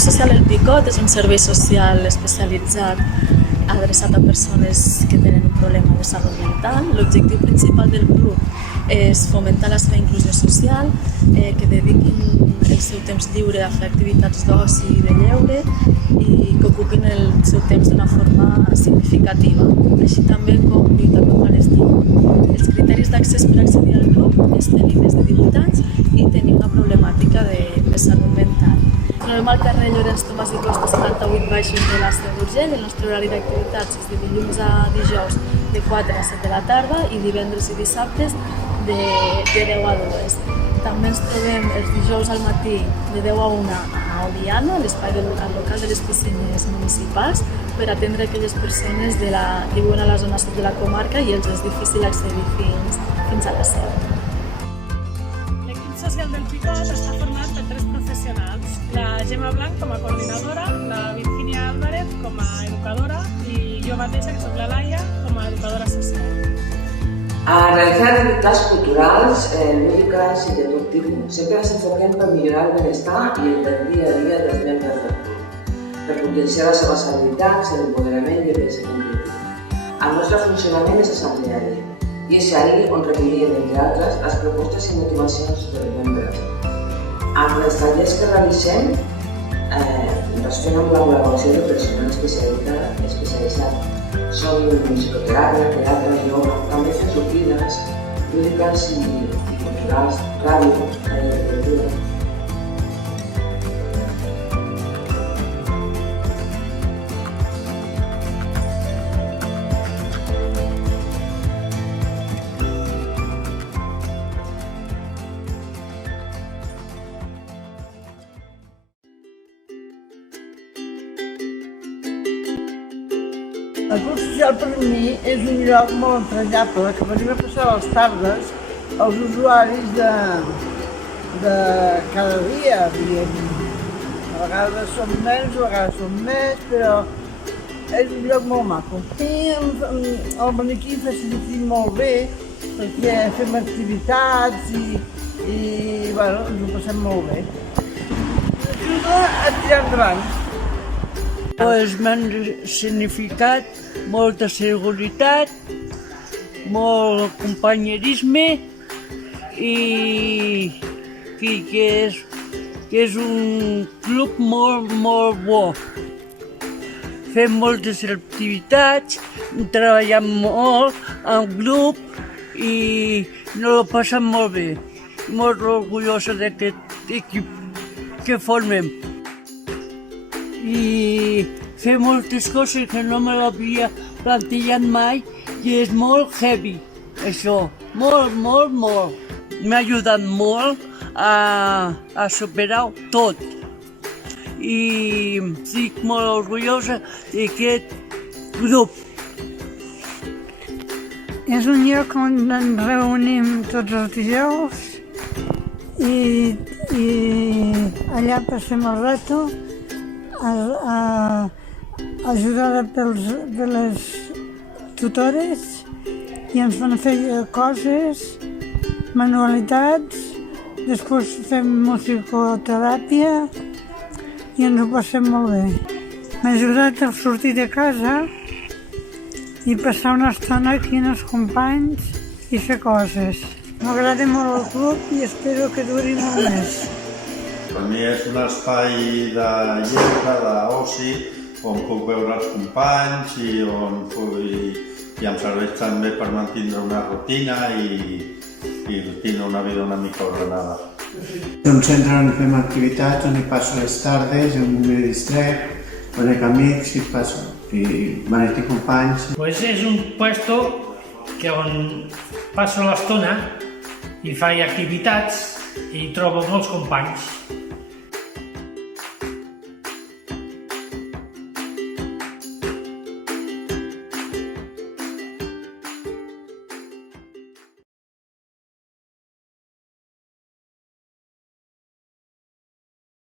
Club Social El Picot és un servei social especialitzat adreçat a persones que tenen un problema de salut mental. L'objectiu principal del club és fomentar la seva inclusió social, que dediquin el seu temps lliure a fer activitats d'oci i de lleure i que ocupin el seu temps d'una forma significativa, així també com lluitar contra l'estigma. Els criteris d'accés per accedir al club és tenir més de 18 anys i tenir una problemàtica de salut mental. Trobem al carrer Llorenç Tomàs i Costa 78 baixos de la Seu d'Urgell. El nostre horari d'activitats és de dilluns a dijous de 4 a 7 de la tarda i divendres i dissabtes de 10 a 2. També ens trobem els dijous al matí de 10 a 1 a Oliana, l'espai del local de les piscines municipals, per atendre aquelles persones que viuen a la zona sud de la comarca i els és difícil accedir fins a la seu. L'equip social del Picot està format per 3 professionals: la Gemma Blanc com a coordinadora, la Virginia Álvarez com a educadora i jo mateixa, que soc la Laia, com a educadora social. A realizar actividades culturals, lúdicas y de tot tipus. Sempre ens enfoquem per millorar el benestar i el dia a dia dels membres del club, per potenciar les seves habilitats, l'empoderament i el pensament crític. El nostre funcionament és assembleari i és ahí on recollíem, entre altres, les propostes i motivacions dels membres. Amb els tallers que realitzem, es fem amb la col·laboració de personal especialitzat. Són musicoteràpia, teatre, ioga, també fem sortides lúdiques i culturals, ràdio, literatura. El Club Social per mi és un lloc molt entranyable que venim a passar les tardes als usuaris de cada dia, diguem. A vegades som menys, a vegades som més, però és un lloc molt maco. I el venir aquí fa sentir molt bé perquè fem activitats i bueno, ens ho passem molt bé. Ens ajuda a tirar endavant. M'han significat molta seguretat, molt companyerisme i que és un club molt bo. Fem moltes activitats, treballem molt en grup i no ho passem molt bé. Molt orgullosa d'aquest equip que formem. I fer moltes coses que no me l'havia plantejat mai i és molt heavy, això, molt. M'ha ajudat molt a superar tot i estic molt orgullosa d'aquest grup. És un lloc on ens reunim tots els dijous i allà passem el rato ajudada per les tutores i ens fan fer coses, manualitats, després fem musicoteràpia i ens ho passem molt bé. M'ha ajudat a sortir de casa i passar una estona aquí amb els companys i fer coses. M'agrada molt el club i espero que duri molt més. Per mi és un espai de lleure, d'oci, on puc veure els companys i em serveix també per mantenir una rutina i tenir una vida una mica ordenada. És un centre on fem activitats, on hi passo les tardes, on me distrec, conec amics i van estar companys. És un puesto on passo l'estona i faig activitats i trobo molts companys.